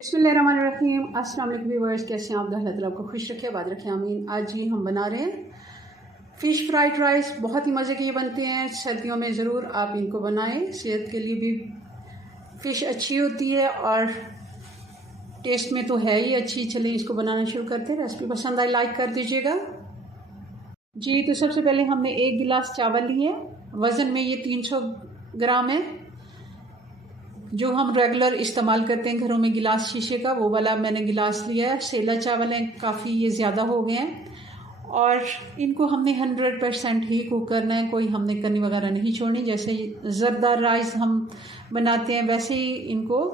बिस्मिल्लाहिर्रहमानिर्रहीम। अस्सलाम वालेकुम व्यूअर्स, कैसे हैं आप? अल्लाह ताला आपको खुश रखे, आबाद रखे, आमीन। आज ही हम बना रहे हैं फ़िश फ्राइड राइस। बहुत ही मज़े के ये बनते हैं, सर्दियों में ज़रूर आप इनको बनाएं। सेहत के लिए भी फ़िश अच्छी होती है और टेस्ट में तो है ही अच्छी। चलिए इसको बनाना शुरू करते हैं। रेसिपी पसंद आई लाइक कर दीजिएगा जी। तो सबसे पहले हमने 1 गिलास चावल लिए, वज़न में ये 300 ग्राम है। जो हम रेगुलर इस्तेमाल करते हैं घरों में गिलास शीशे का, वो वाला मैंने गिलास लिया है। सेला चावल है, काफ़ी ये ज़्यादा हो गए हैं और इनको हमने 100% ही कुक करना है। कोई हमने कनी वगैरह नहीं छोड़नी। जैसे ज़रदार राइस हम बनाते हैं वैसे ही इनको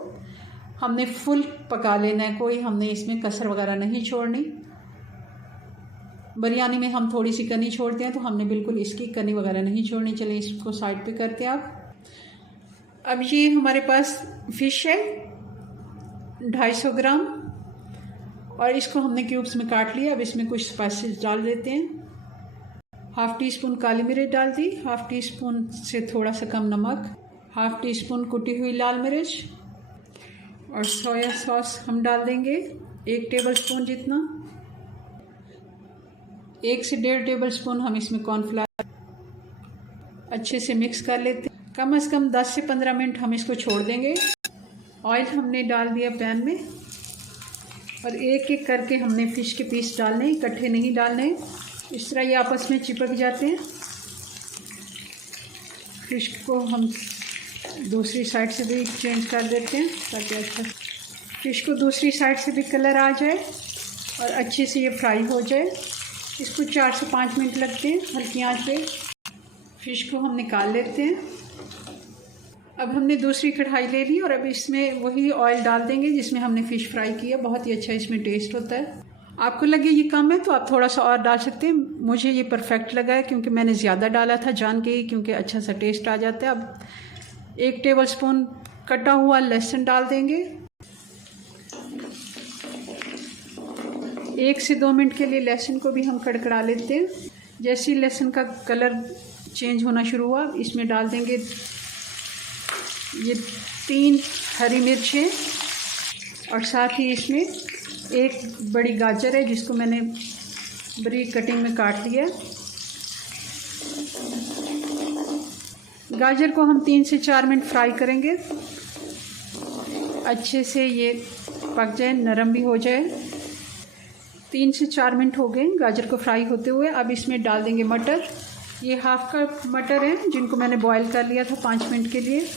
हमने फुल पका लेना है। कोई हमने इसमें कसर वगैरह नहीं छोड़नी। बिरयानी में हम थोड़ी सी कनी छोड़ते हैं, तो हमने बिल्कुल इसकी कनी वगैरह नहीं छोड़नी। चलिए इसको साइड पे करते हैं। अब ये हमारे पास फ़िश है 250 ग्राम और इसको हमने क्यूब्स में काट लिया। अब इसमें कुछ स्पाइसेस डाल देते हैं। 1/2 टीस्पून काली मिर्च डाल दी, 1/2 टीस्पून से थोड़ा सा कम नमक, 1/2 टीस्पून कुटी हुई लाल मिर्च और सोया सॉस हम डाल देंगे 1 टेबलस्पून जितना। 1 से 1.5 टेबलस्पून हम इसमें कॉर्नफ्लावर अच्छे से मिक्स कर लेते हैं। कम से कम 10 से 15 मिनट हम इसको छोड़ देंगे। ऑयल हमने डाल दिया पैन में और एक एक करके हमने फ़िश के पीस डालने, इकट्ठे नहीं डालने। इस तरह ये आपस में चिपक जाते हैं। फ़िश को हम दूसरी साइड से भी चेंज कर देते हैं ताकि अच्छा फ़िश को दूसरी साइड से भी कलर आ जाए और अच्छे से ये फ्राई हो जाए। इसको 4 से 5 मिनट लगते हैं हल्की आंच पे। फ़िश को हम निकाल लेते हैं। अब हमने दूसरी कढ़ाई ले ली और अब इसमें वही ऑयल डाल देंगे जिसमें हमने फ़िश फ्राई किया। बहुत ही अच्छा इसमें टेस्ट होता है। आपको लगे ये कम है तो आप थोड़ा सा और डाल सकते हैं। मुझे ये परफेक्ट लगा है क्योंकि मैंने ज़्यादा डाला था जान के ही, क्योंकि अच्छा सा टेस्ट आ जाता है। अब 1 टेबलस्पून कटा हुआ लहसुन डाल देंगे। 1 से 2 मिनट के लिए लहसुन को भी हम कड़कड़ा लेते हैं। जैसे ही लहसुन का कलर चेंज होना शुरू हुआ, इसमें डाल देंगे ये 3 हरी मिर्चें और साथ ही इसमें 1 बड़ी गाजर है जिसको मैंने बड़ी कटिंग में काट लिया। गाजर को हम 3 से 4 मिनट फ्राई करेंगे, अच्छे से ये पक जाए, नरम भी हो जाए। 3 से 4 मिनट हो गए गाजर को फ्राई होते हुए। अब इसमें डाल देंगे मटर। ये 1/2 कप मटर है जिनको मैंने बॉईल कर लिया था 5 मिनट के लिए।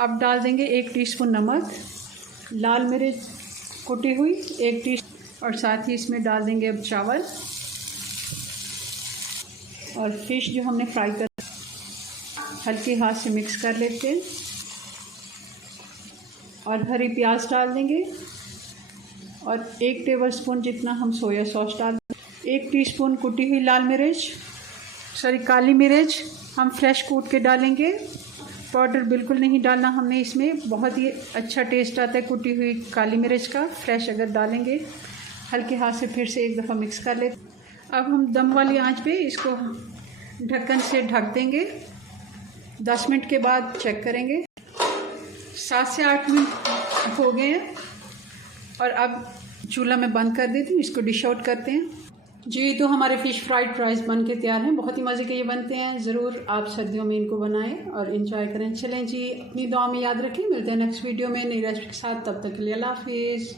अब डाल देंगे 1 टीस्पून नमक, लाल मिर्च कुटी हुई 1 टीस्पून और साथ ही इसमें डाल देंगे अब चावल और फ़िश जो हमने फ्राई कर हल्के हाथ से मिक्स कर लेते हैं और हरी प्याज डाल देंगे और 1 टेबलस्पून जितना हम सोया सॉस डाल देंगे। 1 टीस्पून कुटी हुई काली मिर्च हम फ्रेश कूट के डालेंगे। पाउडर बिल्कुल नहीं डालना हमने इसमें। बहुत ही अच्छा टेस्ट आता है कुटी हुई काली मिर्च का, फ्रेश अगर डालेंगे। हल्के हाथ से फिर से एक दफ़ा मिक्स कर लेते। अब हम दम वाली आंच पे इसको ढक्कन से ढक देंगे। 10 मिनट के बाद चेक करेंगे। 7 से 8 मिनट हो गए हैं और अब चूल्हा में बंद कर देती हूँ। इसको डिश आउट करते हैं जी। तो हमारे फ़िश फ्राइड राइस बन के तैयार हैं। बहुत ही मज़े के ये बनते हैं। ज़रूर आप सर्दियों में इनको बनाएं और इंजॉय करें। चलें जी, अपनी दुआ में याद रखें। मिलते हैं नेक्स्ट वीडियो में नई रेसिपी के साथ। तब तक के लिए अल्लाह हाफिज़।